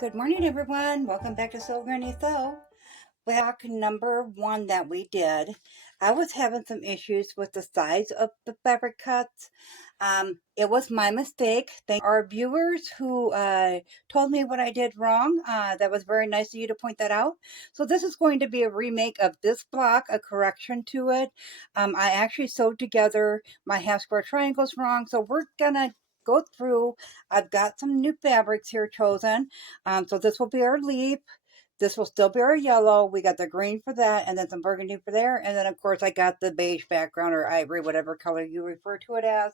Good morning, everyone. Welcome back to Soul Granny Sew. Block number one that we did, I was having some issues with the size of the fabric cuts. It was my mistake. Thank our viewers who told me what I did wrong. That was very nice of you to point that out. So this is going to be a remake of this block, a correction to it. I actually sewed together my half square triangles wrong, so we're gonna go through. I've got some new fabrics here chosen. So this will be our leaf. This will still be our yellow. We got the green for that, and then some burgundy for there. And then, of course, I got the beige background or ivory, whatever color you refer to it as.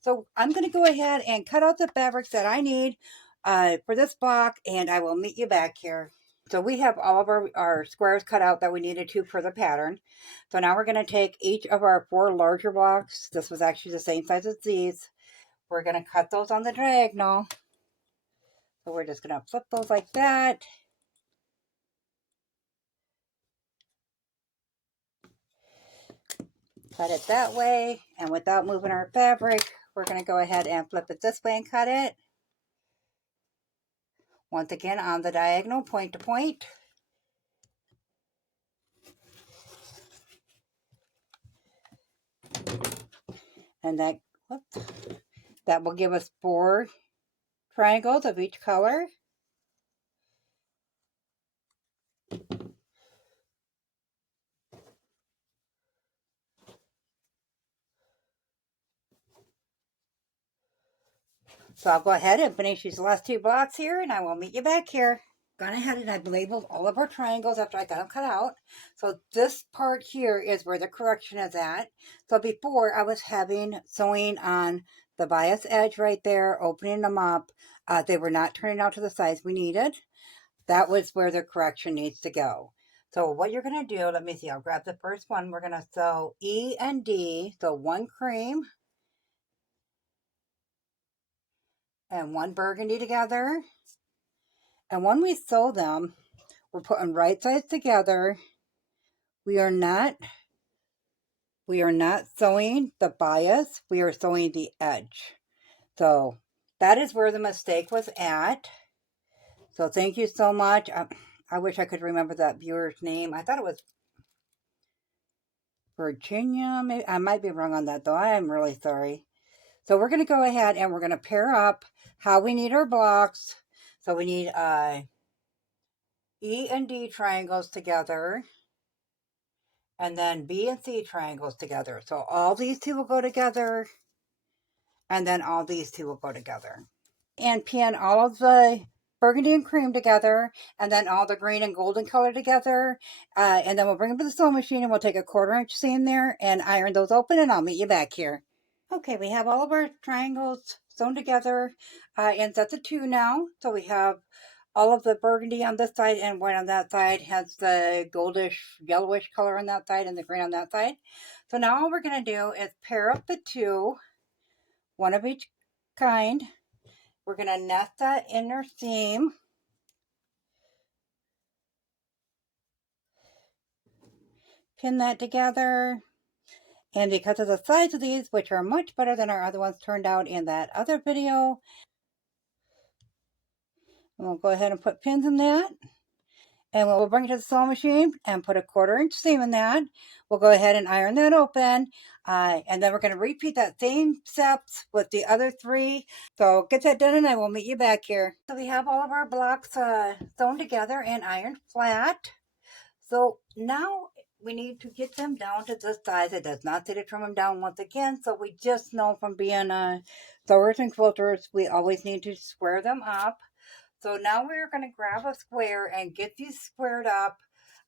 So I'm going to go ahead and cut out the fabrics that I need for this block, and I will meet you back here. So we have all of our squares cut out that we needed to for the pattern. So now we're going to take each of our four larger blocks. This was actually the same size as these. We're going to cut those on the diagonal. So we're just going to flip those like that. Cut it that way, and without moving our fabric, we're going to go ahead and flip it this way and cut it. Once again on the diagonal, point to point. And that will give us 4 triangles of each color. So I'll go ahead and finish these last 2 blocks here, and I will meet you back here. Gone ahead and I've labeled all of our triangles after I got them cut out. So this part here is where the correction is at. So before I was sewing on the bias edge right there, opening them up. They were not turning out to the size we needed. That was where the correction needs to go. So what you're going to do, let me see, I'll grab the first one. We're going to sew E and D, so 1 cream and 1 burgundy together. And when we sew them, we're putting right sides together. We are not sewing the bias, we are sewing the edge. So that is where the mistake was at. So thank you so much. I wish I could remember that viewer's name. I thought it was Virginia. Maybe I might be wrong on that though. I am really sorry. So we're going to go ahead and we're going to pair up how we need our blocks. So we need E and D triangles together, and then B and C triangles together. So all these 2 will go together, and then all these 2 will go together. And pin all of the burgundy and cream together, and then all the green and golden color together. And then we'll bring them to the sewing machine, and we'll take a 1/4 inch seam there and iron those open, and I'll meet you back here. Okay, we have all of our triangles sewn together in sets of 2 now. So we have all of the burgundy on this side and white on that side, has the goldish, yellowish color on that side and the green on that side. So now all we're going to do is pair up the 2, one of each kind. We're going to nest that inner seam. Pin that together. And because of the size of these, which are much better than our other ones turned out in that other video, we'll go ahead and put pins in that. And we'll bring it to the sewing machine and put a 1/4 inch seam in that. We'll go ahead and iron that open. And then we're going to repeat that same steps with the other 3. So get that done and I will meet you back here. So we have all of our blocks sewn together and ironed flat. So now we need to get them down to this size. It does not say to trim them down once again. So we just know from being sewers and quilters, we always need to square them up. So now we're going to grab a square and get these squared up,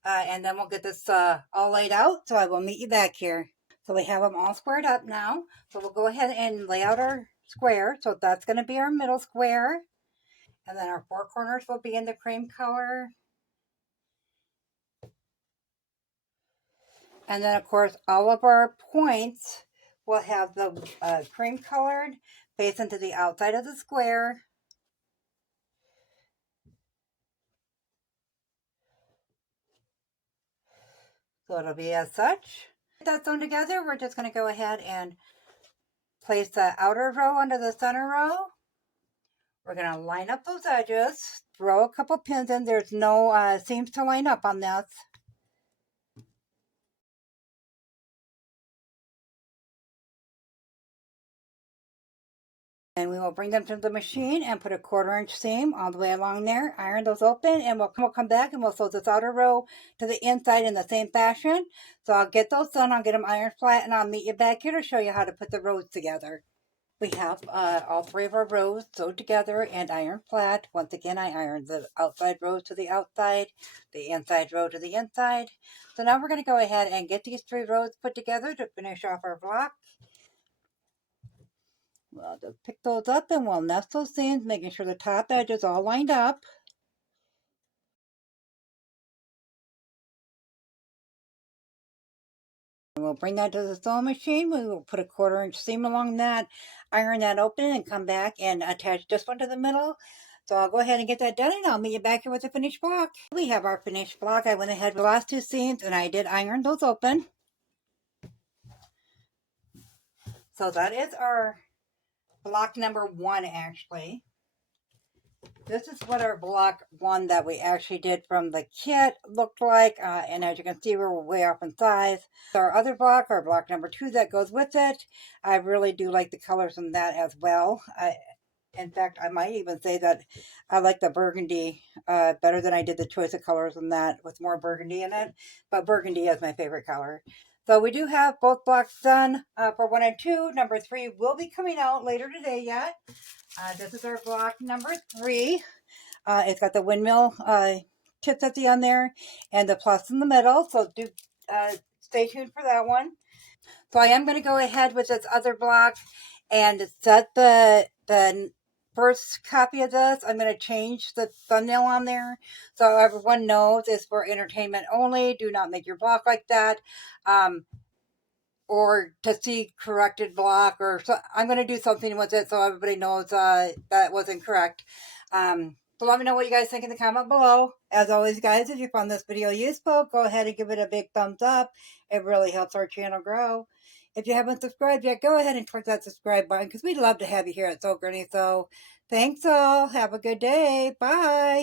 and then we'll get this all laid out. So I will meet you back here. So we have them all squared up now. So we'll go ahead and lay out our square. So that's going to be our middle square. And then our 4 corners will be in the cream color. And then, of course, all of our points will have the cream colored face into the outside of the square. So it'll be as such. Get that sewn together, we're just going to go ahead and place the outer row under the center row. We're going to line up those edges, throw a couple pins in. There's no seams to line up on this. And we will bring them to the machine and put a 1/4 inch seam all the way along there, iron those open, and we'll come back and we'll sew this outer row to the inside in the same fashion. So I'll get those done, I'll get them ironed flat, and I'll meet you back here to show you how to put the rows together. We have all 3 of our rows sewed together and ironed flat. Once again, I ironed the outside row to the outside, the inside row to the inside. So now we're going to go ahead and get these 3 rows put together to finish off our block. We'll just pick those up and we'll nest those seams, making sure the top edge is all lined up. And we'll bring that to the sewing machine. We will put a 1/4 inch seam along that, iron that open, and come back and attach this one to the middle. So I'll go ahead and get that done, and I'll meet you back here with the finished block. We have our finished block. I went ahead with the last 2 seams, and I did iron those open. So that is our block number 1, actually. This is what our block 1 that we actually did from the kit looked like, and as you can see, we're way off in size. Our other block, our block number 2 that goes with it, I really do like the colors in that as well. In fact, I might even say that I like the burgundy better than I did the choice of colors in that with more burgundy in it, but burgundy is my favorite color. So we do have both blocks done for 1 and 2. Number 3 will be coming out later today yet. This is our block number 3. It's got the windmill tips at the end there and the plus in the middle. So do stay tuned for that one. So I am going to go ahead with this other block and set the first copy of this. I'm going to change the thumbnail on there so everyone knows it's for entertainment only. Do not make your block like that. Or to see corrected block, or so I'm going to do something with it so everybody knows that wasn't correct. So let me know what you guys think in the comment below. As always, guys, if you found this video useful, go ahead and give it a big thumbs up. It really helps our channel grow. If you haven't subscribed yet, go ahead and click that subscribe button because we'd love to have you here at Sew Granny Sew. Thanks all. Have a good day. Bye.